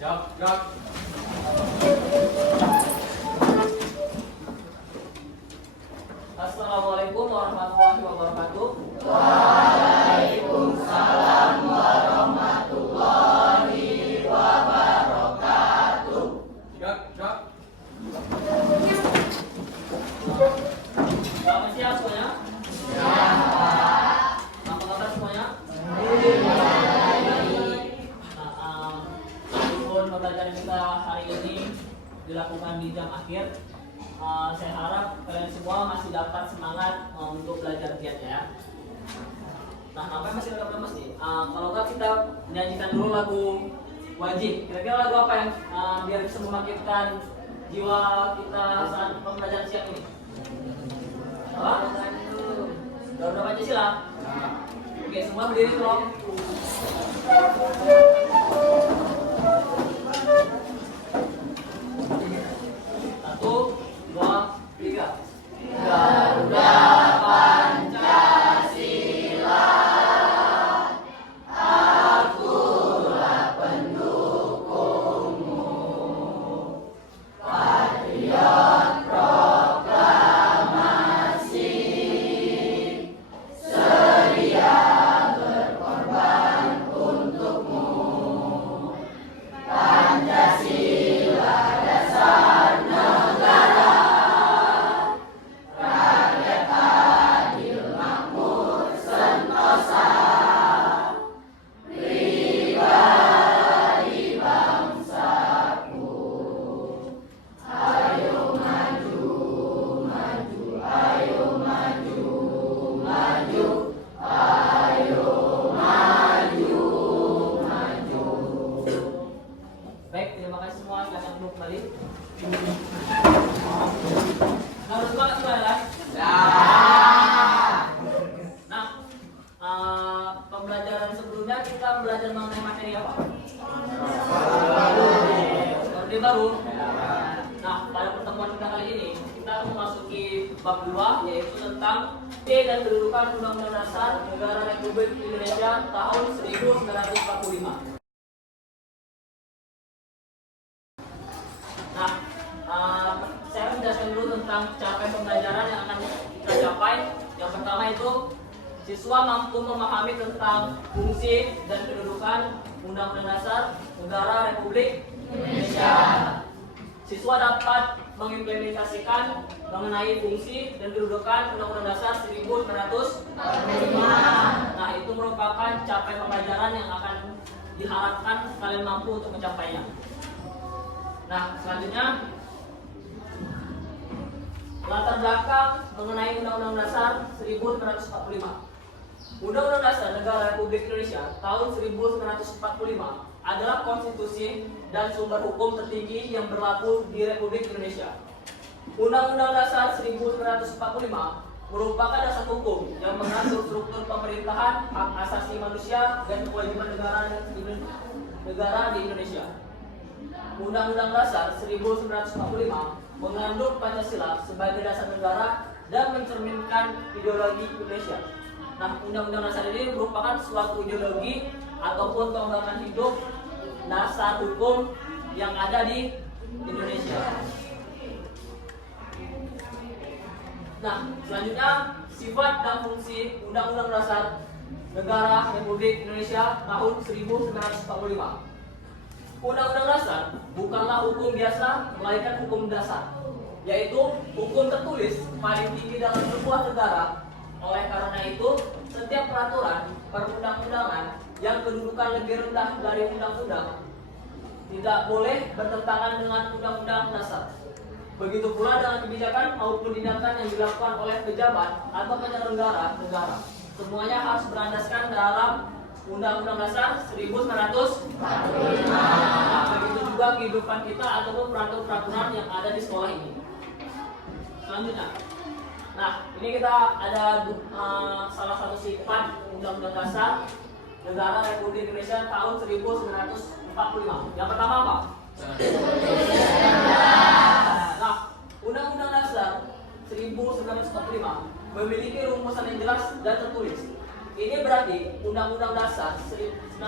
Siap, gerak. Assalamualaikum warahmatullahi wabarakatuh. Waalaikumsalam warahmatullahi wabarakatuh. Siap, gerak. Selamat siang semuanya. Siang, Pak. Apa kabar semuanya? Meskipun pembelajaran kita hari ini dilakukan di jam akhir, saya harap kalian semua masih dapat semangat untuk belajar giat ya. Nah, apa masih ada mas nih? Kalau nggak kita nyanyikan dulu lagu wajib. Kira-kira lagu apa yang biar bisa membangkitkan jiwa kita saat pembelajaran siang ini? Apa? Udah Pancasila? Oke, semua berdiri tolong. Satu, dua, tiga. Garuda Pancasila, akulah pendukungmu. Patriot proklamasi, sedia berkorban untukmu. Pancasila dasar negara, rakyat adil makmur sentosa, pribadi bangsaku. Ayo maju, maju, ayo maju, maju, ayo maju, maju. Baik, terima kasih semua. Silakan duduk kembali. Nah, udah semangat semua ya? Nah, pembelajaran sebelumnya kita belajar mengenai materi apa? Orde baru. Nah, pada pertemuan kita kali ini kita memasuki bab 2, yaitu tentang T dan kedudukan Undang-Undang Dasar Negara Republik Indonesia tahun 1945. Nah, saya menjelaskan dulu tentang capaian pembelajaran yang akan kita capai. Yang pertama itu siswa mampu memahami tentang fungsi dan kedudukan Undang-Undang Dasar Negara Republik Indonesia. Siswa dapat mengimplementasikan mengenai fungsi dan kedudukan Undang-Undang Dasar 1945. Nah, itu merupakan capaian pembelajaran yang akan diharapkan kalian mampu untuk mencapainya. Nah, selanjutnya latar belakang mengenai Undang-Undang Dasar 1945. Undang-Undang Dasar Negara Republik Indonesia tahun 1945 adalah konstitusi dan sumber hukum tertinggi yang berlaku di Republik Indonesia. Undang-Undang Dasar 1945 merupakan dasar hukum yang mengatur struktur pemerintahan, hak asasi manusia, dan kewajiban negara di Indonesia. Undang-Undang Dasar 1945 mengandung Pancasila sebagai dasar negara dan mencerminkan ideologi Indonesia. Nah, Undang-Undang Dasar ini merupakan suatu ideologi ataupun tonggakan hidup dasar hukum yang ada di Indonesia. Nah, selanjutnya sifat dan fungsi Undang-Undang Dasar Negara Republik Indonesia tahun 1945. Undang-Undang Dasar bukanlah hukum biasa, melainkan hukum dasar, yaitu hukum tertulis paling tinggi dalam sebuah negara. Oleh karena itu, setiap peraturan perundang-undangan yang kedudukan lebih rendah dari undang-undang tidak boleh bertentangan dengan Undang-Undang Dasar. Begitu pula dengan kebijakan maupun tindakan yang dilakukan oleh pejabat atau penyelenggara negara. Semuanya harus berlandaskan dalam Undang-Undang Dasar 1945. Nah, begitu juga kehidupan kita ataupun peraturan-peraturan yang ada di sekolah ini. Selanjutnya, nah ini kita ada salah satu sifat Undang-Undang Dasar Negara Republik Indonesia tahun 1945. Yang pertama apa? Nah, Undang-Undang Dasar 1945 memiliki rumusan yang jelas dan tertulis. Ini berarti Undang-Undang Dasar 1945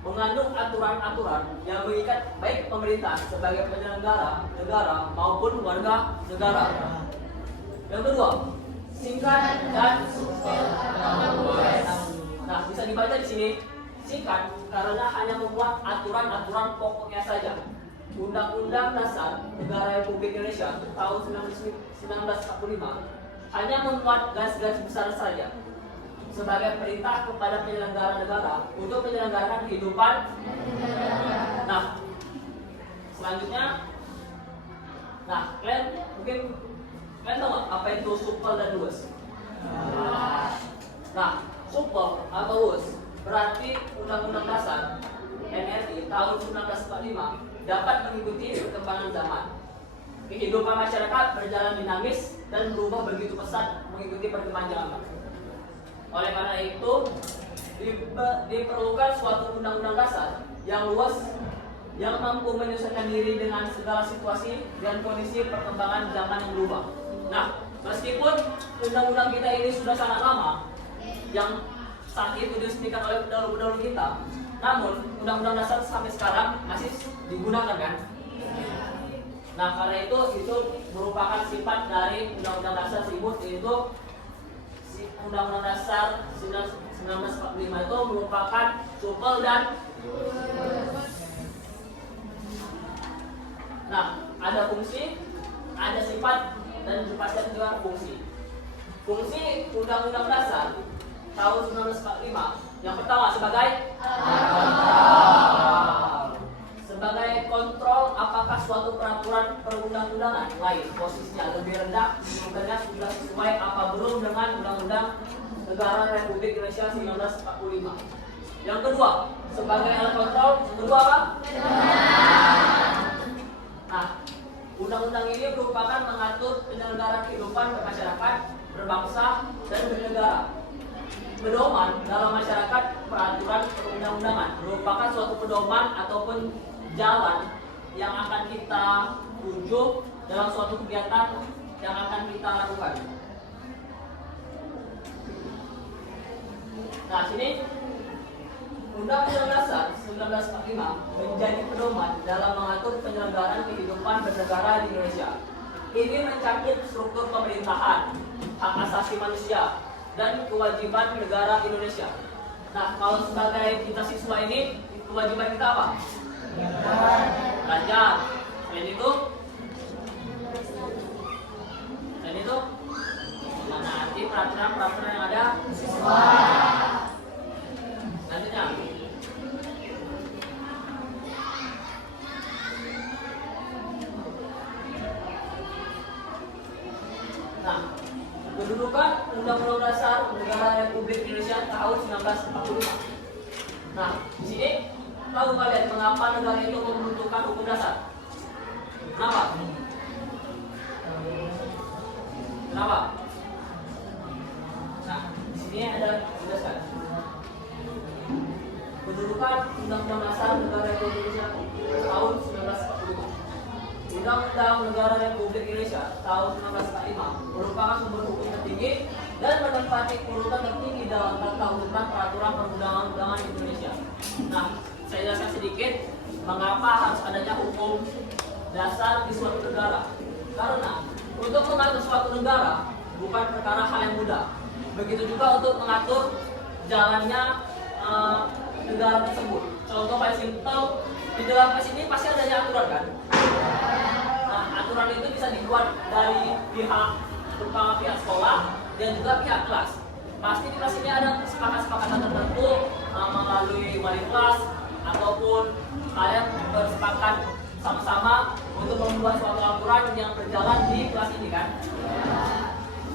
mengandung aturan-aturan yang mengikat baik pemerintah sebagai penyelenggara negara maupun warga negara. Yang kedua, singkat dan supel. Nah, bisa dibaca di sini singkat karena hanya memuat aturan-aturan pokoknya saja. Undang-Undang Dasar Negara Republik Indonesia tahun 1945 hanya memuat garis-garis besar saja sebagai perintah kepada penyelenggara negara untuk menyelenggarakan kehidupan. Nah, selanjutnya, kalian tahu nggak apa itu supel dan luwes? Nah, supel atau luwes berarti Undang-Undang Dasar NRI tahun 1945 dapat mengikuti perkembangan zaman. Kehidupan masyarakat berjalan dinamis dan berubah begitu pesat mengikuti perkembangan zaman. Oleh karena itu, diperlukan suatu undang-undang dasar yang luas yang mampu menyesuaikan diri dengan segala situasi dan kondisi perkembangan zaman yang berubah. Nah, meskipun undang-undang kita ini sudah sangat lama, yang saat itu diresmikan oleh pendahulu-pendahulu kita, namun undang-undang dasar sampai sekarang masih digunakan kan? Nah, karena itu merupakan sifat dari undang-undang dasar tersebut, yaitu Undang-Undang Dasar 1945 itu merupakan supel dan ada fungsi, ada sifat, dan dipastikan juga fungsi. Fungsi Undang-Undang Dasar tahun 1945 yang pertama sebagai kontrol apakah suatu peraturan perundang-undangan lain posisinya lebih rendah bukannya sudah sesuai apa belum dengan Undang-Undang Negara Republik Indonesia 1945. Yang kedua, sebagai alat kontrol, yang kedua apa? Nah, undang-undang ini merupakan mengatur penyelenggaraan kehidupan bermasyarakat, berbangsa, dan bernegara. Pedoman dalam masyarakat peraturan perundang-undangan merupakan suatu pedoman ataupun jalan yang akan kita tuju dalam suatu kegiatan yang akan kita lakukan. Nah, sini Undang-Undang Dasar 1945 menjadi pedoman dalam mengatur penyelenggaraan kehidupan bernegara di Indonesia. Ini mencakup struktur pemerintahan, hak asasi manusia, dan kewajiban negara Indonesia. Nah, kalau sebagai kita siswa ini, kewajiban kita apa? Belajar. Selain itu, menaati peraturan-peraturan yang ada. Selanjutnya, kedudukan Undang-Undang Dasar Negara Republik Indonesia tahun 1945. Nah, di sini tahu kalian mengapa negara itu membutuhkan hukum dasar? Kenapa? Nah, di sini ada jelaskan. Kedudukan Undang-Undang Dasar Negara Republik Indonesia tahun 1945. Undang-Undang Negara Republik Indonesia tahun 1945 merupakan sumber hukum tertinggi dan menempati urutan tertinggi dalam tata urutan peraturan perundang-undangan Indonesia. Nah, saya jelaskan sedikit mengapa harus adanya hukum dasar di suatu negara. Karena untuk mengatur suatu negara bukan perkara hal yang mudah. Begitu juga untuk mengatur jalannya negara tersebut. Contoh paling simpel, di dalam kelas ini pasti adanya aturan kan? Nah, aturan itu bisa dibuat dari pihak, terutama pihak sekolah dan juga pihak kelas. Pasti di kelas ini ada kesepakatan tertentu melalui wali kelas ataupun kalian bersepakat sama-sama untuk membuat suatu aturan yang berjalan di kelas ini kan?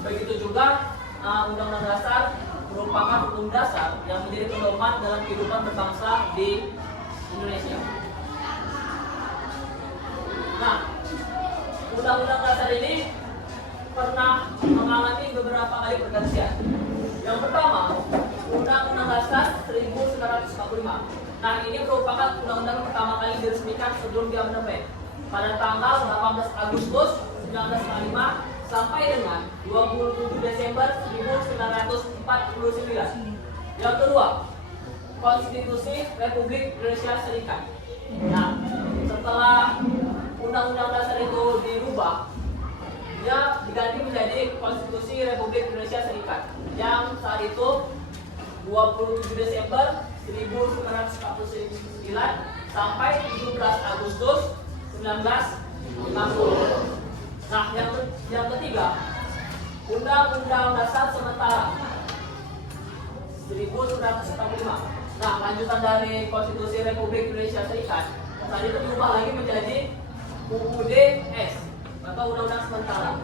Begitu juga Undang-Undang Dasar merupakan hukum dasar yang menjadi pedoman dalam kehidupan berbangsa di Indonesia. Nah, Undang-Undang Dasar ini pernah mengalami beberapa kali pergantian. Yang pertama, Undang-Undang Dasar 1945. Nah, ini merupakan undang-undang pertama kali diresmikan sebelum diamandemen pada tanggal 18 Agustus 1945 sampai dengan 27 Desember 1949. Yang kedua, Konstitusi Republik Indonesia Serikat. Nah, setelah Undang-Undang Dasar itu dirubah, dia diganti menjadi Konstitusi Republik Indonesia Serikat yang saat itu 27 Desember 1949 sampai 17 Agustus 1950. Nah, yang ketiga, Undang-Undang Dasar Sementara 1945. Nah, lanjutan dari Konstitusi Republik Indonesia Serikat tadi itu diubah lagi menjadi UUD-S atau Undang-Undang Sementara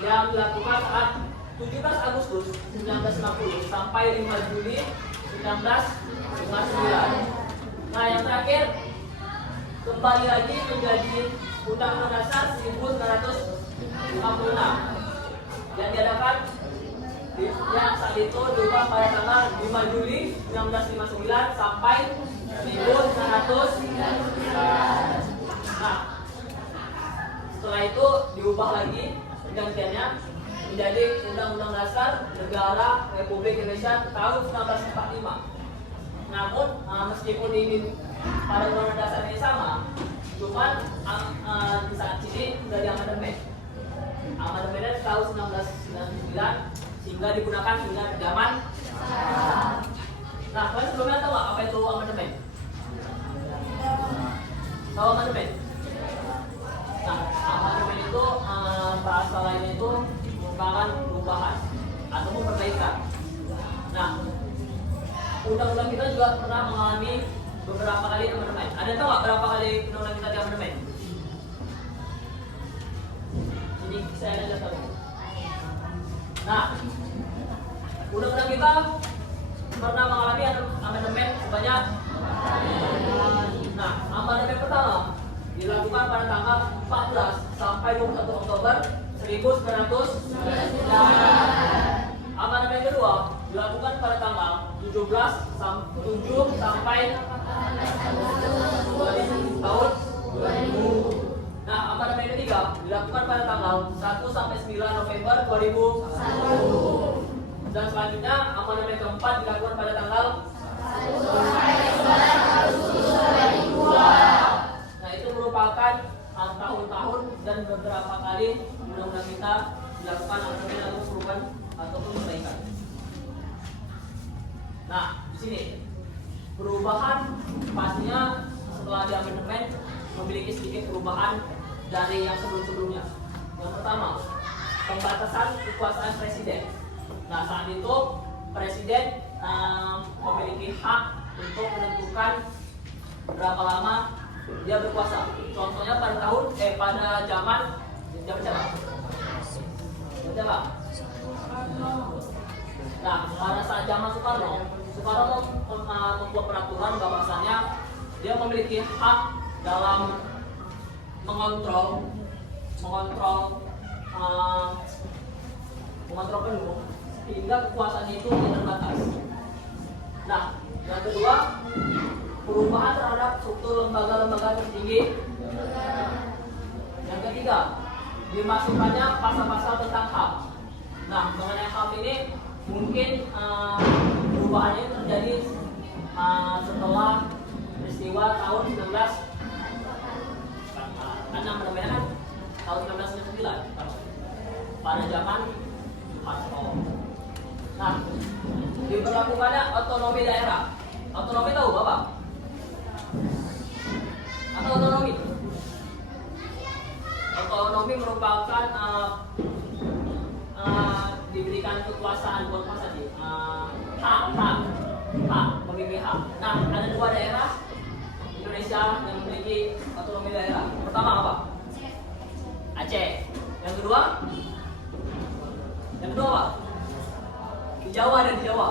yang dilakukan saat 17 Agustus 1960 sampai 5 Juli 1959. Nah, yang terakhir kembali lagi menjadi Undang-Undang Dasar 1956 yang diadakan yang saat itu diubah pada tanggal 5 Juli 1959 sampai 1999. Nah, setelah itu diubah lagi pergantiannya menjadi Undang-Undang Dasar Negara Republik Indonesia tahun 1945. Namun meskipun ini pada Undang-Undang Dasar ini sama, cuman di saat ini sudah di amandemen. Amandemennya tahun 1999 sehingga digunakan hingga zaman. Nah, kalian sebelumnya tahu apa itu amandemen? Tahu amandemen? Nah, amandemen itu bahasa lainnya itu merupakan perubahan atau perbaikan. Nah, undang-undang kita juga pernah mengalami beberapa kali amandemen. Ada tahu nggak berapa kali undang-undang kita di amandemen? Ini saya akan jelaskan. Nah, undang-undang kita pernah mengalami amandemen sebanyak. Nah, amandemen pertama dilakukan pada tanggal 14 sampai 21 Oktober 1999. Amandemen kedua dilakukan pada tanggal 7 sampai tahun 2000. Nah, amandemen ketiga dilakukan pada tanggal 1 sampai 9 November 2001. Dan selanjutnya amandemen keempat dilakukan pada tanggal 1 sampai 9 Agustus 2002. Nah, itu merupakan tahun-tahun dan beberapa kali undang-undang kita dilakukan amandemen atau perubahan ataupun perbaikan. Nah, di sini perubahan pastinya setelah di amandemen memiliki sedikit perubahan dari yang sebelum-sebelumnya. Yang pertama, pembatasan kekuasaan presiden. Nah, saat itu presiden memiliki hak untuk menentukan berapa lama dia berkuasa. Contohnya pada zaman siapa? Nah, pada saat zaman Soekarno membuat peraturan bahwasannya dia memiliki hak dalam mengontrol penuh hingga kekuasaan itu tidak terbatas. Nah, yang kedua, perubahan terhadap struktur lembaga-lembaga tertinggi. Yang ketiga, dimasukkannya pasal-pasal tentang HAM. Nah, mengenai HAM ini mungkin perubahannya terjadi setelah peristiwa tahun 19 tahun 1999 pada zaman Soeharto. Nah, diberlakukannya otonomi daerah. Otonomi tahu Bapak? Atau otonomi? Otonomi merupakan diberikan kekuasaan buat masa sih? Hak memiliki hak. Nah, ada dua daerah Indonesia yang memiliki otonomi daerah. Pertama apa? Aceh. Yang kedua apa? Di Jawa dan di Jawa.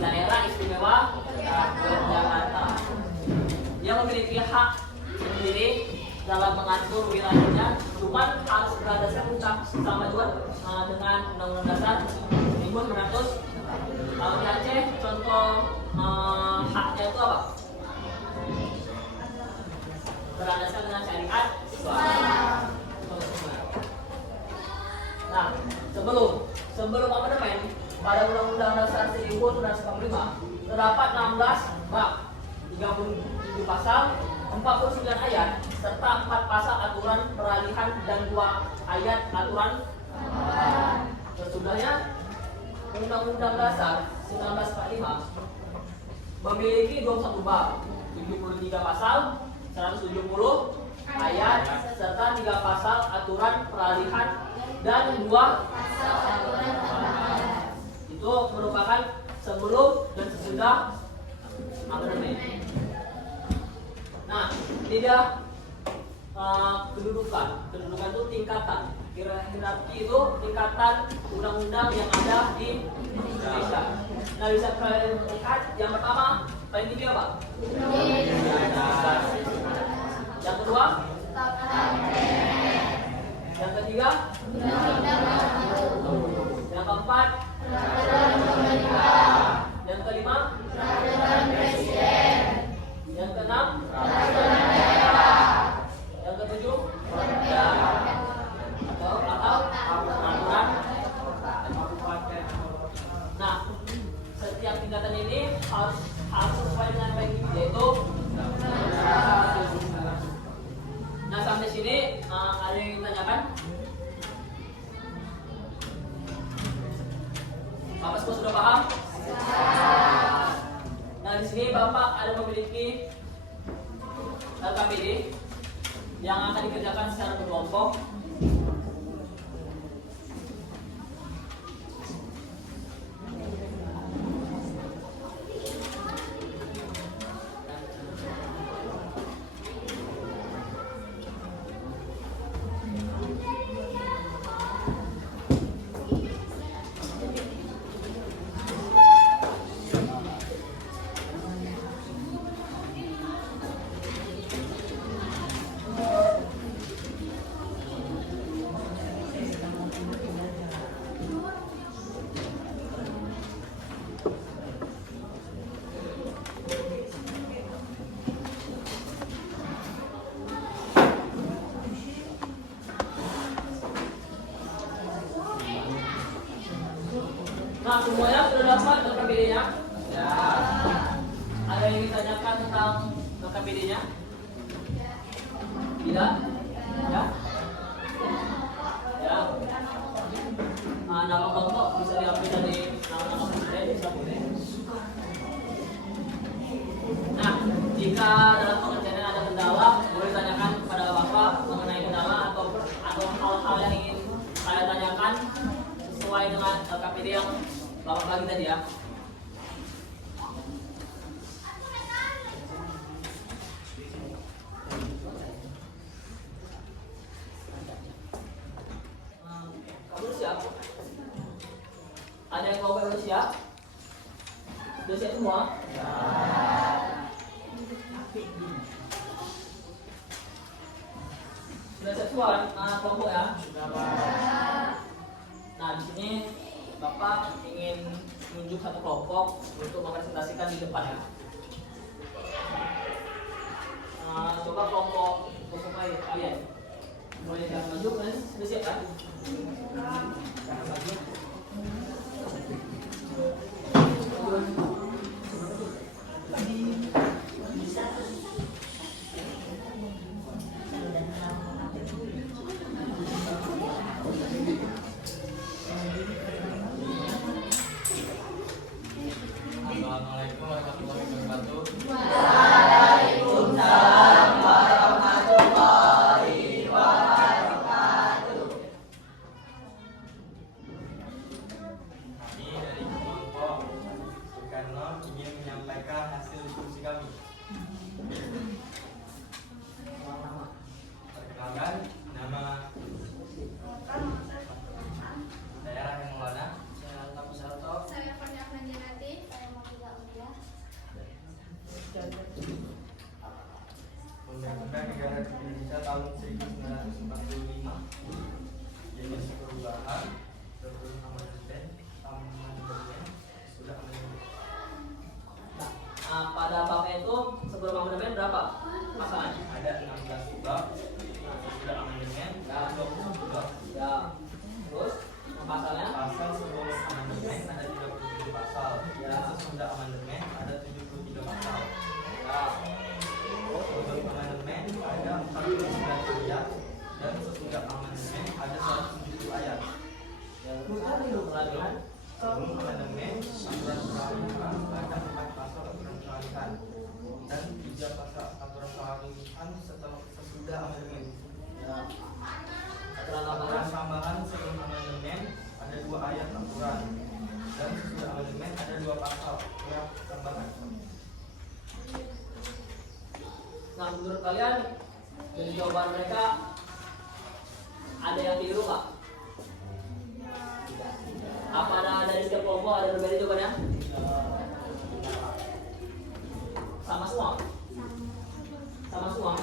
Daerah Istimewa Yogyakarta. Yang memiliki hak sendiri dalam mengatur wilayahnya, cuman harus berdasarkan sama juga dengan Undang-Undang Dasar 1900. Kalau di Aceh contoh haknya itu apa? Berdasarkan dengan syariat Islam. Nah, sebelum amandemen pada Undang-Undang Dasar 1945 terdapat 16 bab, 37 pasal, 49 ayat, serta 4 pasal aturan peralihan dan 2 ayat aturan. Sesudahnya, Undang-Undang Dasar 1945 memiliki 21 bab, 73 pasal, 170 ayat, serta 3 pasal aturan peralihan dan 2 pasal aturan tambahan. Itu merupakan sebelum dan sesudah amandemen. Nah, tidak kedudukan itu tingkatan. Hierarki itu tingkatan undang-undang yang ada di Indonesia. Nah, bisa kalian lihat yang pertama paling tinggi apa? Yang kedua? Yang ketiga? Yang keempat? Yang kelima? Yang keenam? Yang ketujuh? Atau nah, setiap tingkatan ini harus sesuai dengan baik, yaitu. Nah, sampai sini ada yang ditanyakan? Bapak semua sudah paham? Nah, di sini Bapak ada memiliki LKPD yang akan dikerjakan secara berkelompok. Nah, semuanya sudah dapat LKPD-nya? Ya. Ada yang ditanyakan tentang LKPD-nya? Tidak? Ya? Ya. Nama kelompok bisa diambil dari nama-nama presiden, bisa boleh. Nah, jika dalam pengerjaan ada kendala, boleh tanyakan kepada Bapak mengenai kendala atau hal-hal yang ingin saya tanyakan sesuai dengan LKPD yang Bapak bagi tadi ya. Kamu siap? Ada yang mau baru siap? Sudah siap semua? Sudah siap semua kelompok ya? Nah, di sini Bapak ingin menunjuk satu kelompok untuk mempresentasikan di depan ya. Coba kelompok kalian boleh jangan maju, kalian sudah siap kan? Assalamualaikum warahmatullahi wabarakatuh. Waalaikumsalam warahmatullahi wabarakatuh. menurut kalian dari jawaban mereka ada yang keliru nggak? Apa ada dari setiap kelompok ada berbeda jawabannya? Sama semua? Sama semua?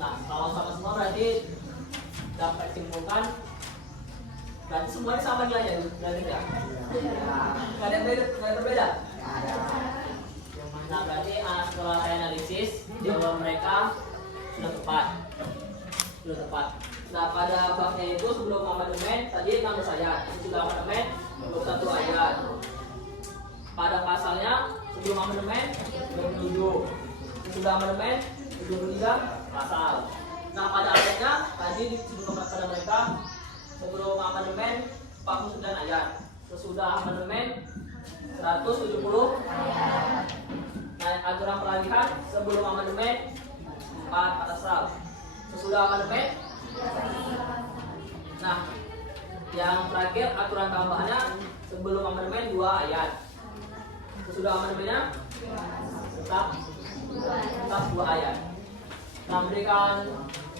Nah, kalau sama semua berarti dapat simpulkan berarti semuanya sama nilainya, berarti ya? Nggak ada yang berbeda? Nah, berarti setelah saya analisis jawaban mereka sudah tepat. Nah, pada babnya itu sebelum amandemen tadi 16 ayat, sudah amandemen 21 ayat. Pada pasalnya sebelum amandemen 27, sudah amandemen 23 pasal. Nah, pada ayatnya tadi disebutkan pada mereka sebelum amandemen 49 ayat, sesudah amandemen 170 ayat. Nah, aturan peralihan sebelum amandemen 4 pasal, sesudah amandemen. Nah, yang terakhir aturan tambahannya sebelum amandemen 2 ayat, sesudah amandemennya tetap 2 ayat. Nah, berikan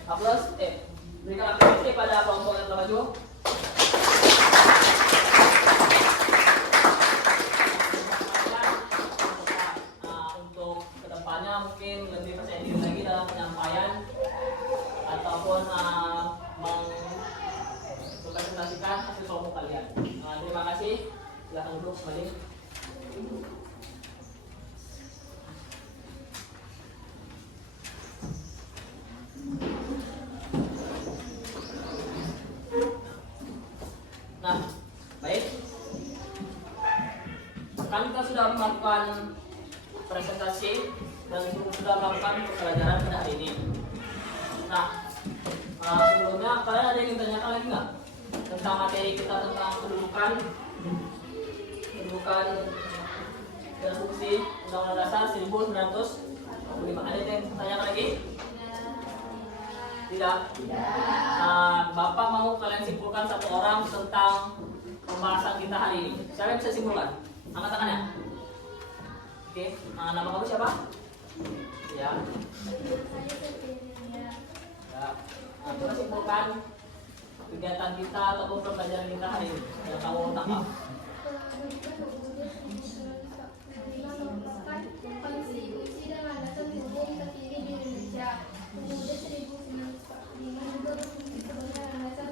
apresiasi pada kelompok yang telah maju. Nah, untuk kedepannya mungkin lebih percaya diri lagi dalam penyampaian ataupun mempresentasikan hasil kelompok kalian. Terima kasih. Silakan duduk kembali. Nah, baik. Kan kita sudah melakukan presentasi dan sudah melakukan pembelajaran pada hari ini. Nah, sebelumnya kalian ada yang ingin tanyakan lagi nggak tentang materi kita tentang kedudukan dan fungsi Undang-Undang Dasar 1945? Ada yang tanyakan lagi? Tidak? Bapak mau kalian simpulkan satu orang tentang pembahasan kita hari ini. Siapa yang bisa simpulkan? Angkat tangannya. Oke, nama kamu siapa? Ya. Ya. Coba simpulkan kegiatan kita ataupun pembelajaran kita hari ini yang kamu tangkap. Konstitusi dan landasan hukum tertinggi di Indonesia. Kemudian 1945 juga berfungsi sebagai landasan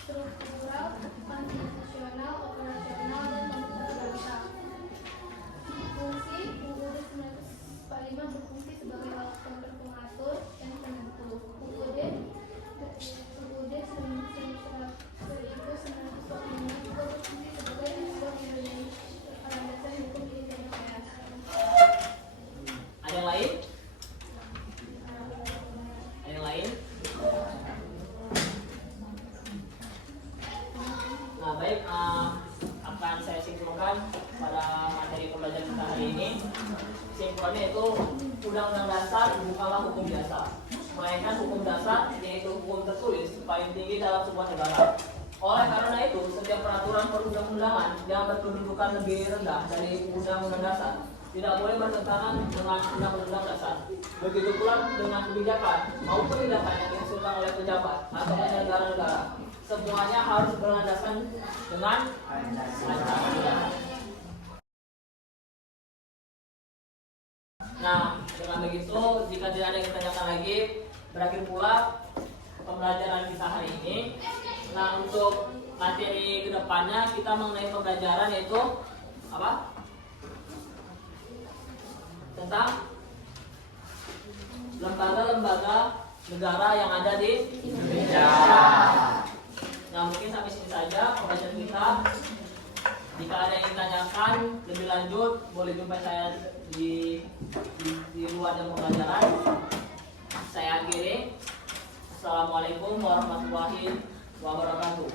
struktural, konstitusional, operasional, dan pembentukan bangsa. Fungsi UUD 1945 berfungsi sebagai alat kontrol pengatur dan penentu. UUD 1945 juga berfungsi sebagai alat landasan hukum di Indonesia. Ada yang lain? Ada yang lain? Nah, baik, akan saya simpulkan pada materi pembelajaran kita hari ini. Simpulannya itu Undang-Undang Dasar bukanlah hukum biasa, melainkan hukum dasar yaitu hukum tertulis paling tinggi dalam sebuah negara. Oleh karena itu, setiap peraturan perundang-undangan yang berkedudukan lebih rendah dari Undang-Undang Dasar tidak boleh bertentangan dengan Undang-Undang Dasar. Begitu pula dengan kebijakan maupun tindakan yang dihasilkan oleh pejabat atau penyelenggara-negara, semuanya harus berlandaskan dengan Pancasila. Nah, dengan begitu, jika tidak ada yang ditanyakan lagi, berakhir pula pembelajaran kita hari ini. Nah, untuk materi kedepannya kita mengenai pembelajaran yaitu apa? Tentang lembaga-lembaga negara yang ada di Indonesia. Nah, mungkin sampai sini saja pembelajaran kita. Jika ada yang ditanyakan lebih lanjut, boleh jumpai saya di luar jam pembelajaran. Saya akhiri. Assalamualaikum warahmatullahi wabarakatuh.